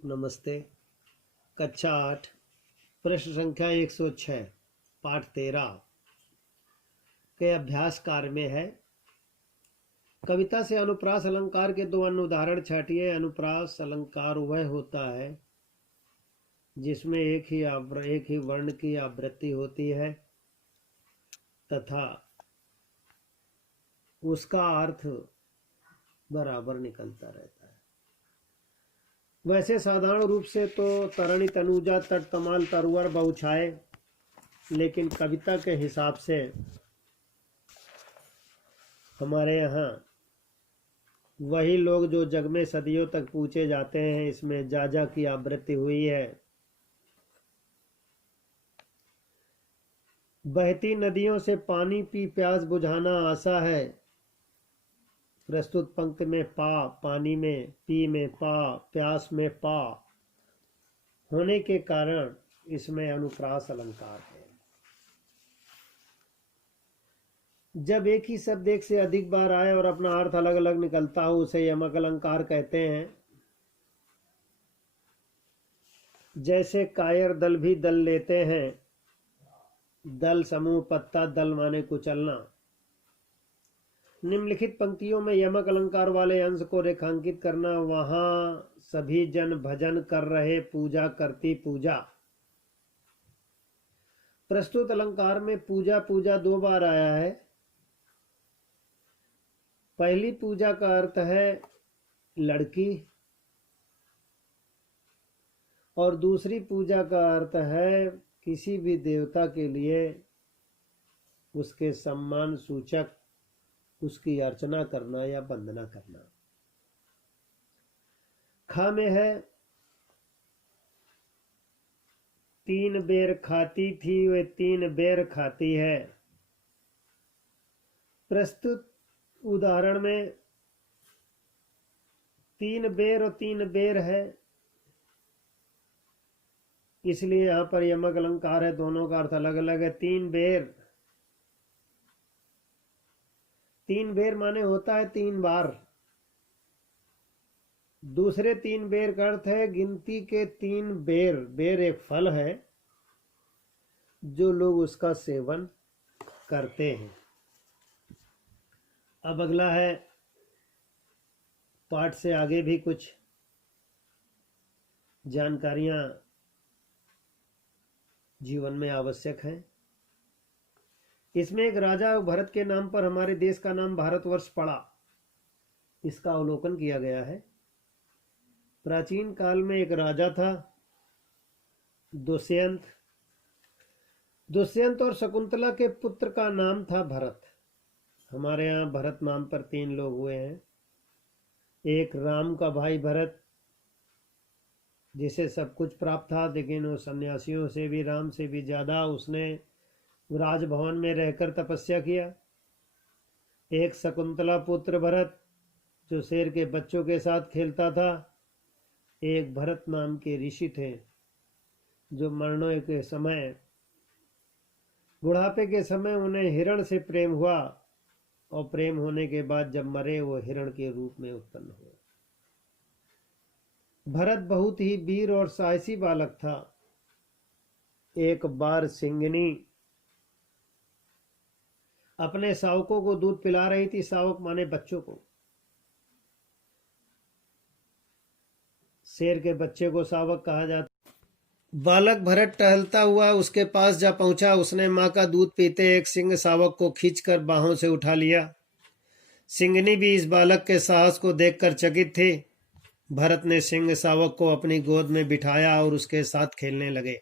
नमस्ते। कक्षा 8 प्रश्न संख्या 106 पाठ 13 के अभ्यास कार्य में है। कविता से अनुप्रास अलंकार के दो अन्य उदाहरण छाटिए। अनुप्रास अलंकार वह होता है जिसमें एक ही वर्ण की आवृत्ति होती है तथा उसका अर्थ बराबर निकलता रहता है। वैसे साधारण रूप से तो तरणि तनुजा तट तमाल तरुवर बहुछाए, लेकिन कविता के हिसाब से हमारे यहाँ वही लोग जो जग में सदियों तक पूछे जाते हैं, इसमें जा की आवृत्ति हुई है। बहती नदियों से पानी पी प्यास बुझाना आशा है। प्रस्तुत पंक्ति में पा पानी में, पी में पा प्यास में पा होने के कारण इसमें अनुप्रास अलंकार है। जब एक ही शब्द एक से अधिक बार आए और अपना अर्थ अलग अलग निकलता हो उसे यमक अलंकार कहते हैं। जैसे कायर दल भी दल लेते हैं। दल समूह पत्ता, दल माने कुचलना। निम्नलिखित पंक्तियों में यमक अलंकार वाले अंश को रेखांकित करना। वहां सभी जन भजन कर रहे, पूजा करती पूजा। प्रस्तुत अलंकार में पूजा पूजा दो बार आया है। पहली पूजा का अर्थ है लड़की और दूसरी पूजा का अर्थ है किसी भी देवता के लिए उसके सम्मान सूचक उसकी अर्चना करना या वंदना करना। खा में है तीन बेर खाती थी वे तीन बेर खाती है। प्रस्तुत उदाहरण में तीन बेर और तीन बेर है, इसलिए यहां पर यमक अलंकार है। दोनों का अर्थ अलग अलग है। तीन बेर माने होता है तीन बार। दूसरे तीन बेर का अर्थ है गिनती के तीन बेर। बेर एक फल है जो लोग उसका सेवन करते हैं। अब अगला है, पाठ से आगे भी कुछ जानकारियां जीवन में आवश्यक हैं। इसमें एक राजा भरत के नाम पर हमारे देश का नाम भारतवर्ष पड़ा, इसका अवलोकन किया गया है। प्राचीन काल में एक राजा था दुष्यंत। दुष्यंत और शकुंतला के पुत्र का नाम था भरत। हमारे यहाँ भरत नाम पर तीन लोग हुए हैं। एक राम का भाई भरत, जिसे सब कुछ प्राप्त था, लेकिन वो सन्यासियों से भी, राम से भी ज्यादा उसने राजभवन में रहकर तपस्या किया। एक शकुंतला पुत्र भरत जो शेर के बच्चों के साथ खेलता था। एक भरत नाम के ऋषि थे जो मरने के समय, बुढ़ापे के समय उन्हें हिरण से प्रेम हुआ और प्रेम होने के बाद जब मरे वो हिरण के रूप में उत्पन्न हुए। भरत बहुत ही वीर और साहसी बालक था। एक बार सिंगनी अपने शावकों को दूध पिला रही थी। शावक माने बच्चों को। शेर के बच्चे को शावक कहा जाता। बालक भरत टहलता हुआ उसके पास जा पहुंचा। उसने मां का दूध पीते एक सिंह शावक को खींचकर बाहों से उठा लिया। सिंगनी भी इस बालक के साहस को देखकर चकित थी। भरत ने सिंह शावक को अपनी गोद में बिठाया और उसके साथ खेलने लगे।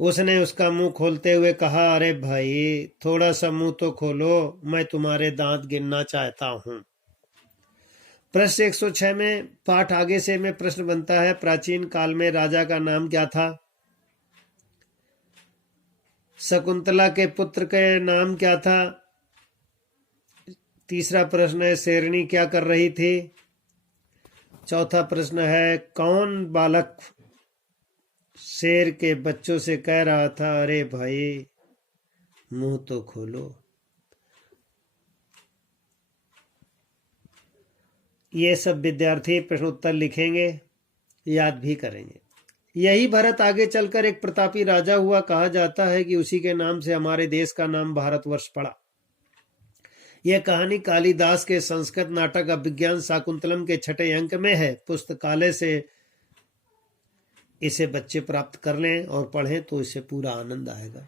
उसने उसका मुंह खोलते हुए कहा, अरे भाई थोड़ा सा मुंह तो खोलो, मैं तुम्हारे दांत गिनना चाहता हूं। प्रश्न 106 में पाठ आगे से में प्रश्न बनता है, प्राचीन काल में राजा का नाम क्या था? शकुंतला के पुत्र के नाम क्या था? तीसरा प्रश्न है, शेरनी क्या कर रही थी? चौथा प्रश्न है, कौन बालक शेर के बच्चों से कह रहा था, अरे भाई मुंह तो खोलो। ये सब विद्यार्थी प्रश्नोत्तर लिखेंगे याद भी करेंगे। यही भरत आगे चलकर एक प्रतापी राजा हुआ। कहा जाता है कि उसी के नाम से हमारे देश का नाम भारतवर्ष पड़ा। यह कहानी कालिदास के संस्कृत नाटक अभिज्ञान शाकुंतलम के 6 अंक में है। पुस्तकालय से इसे बच्चे प्राप्त कर लें और पढ़ें तो इसे पूरा आनंद आएगा।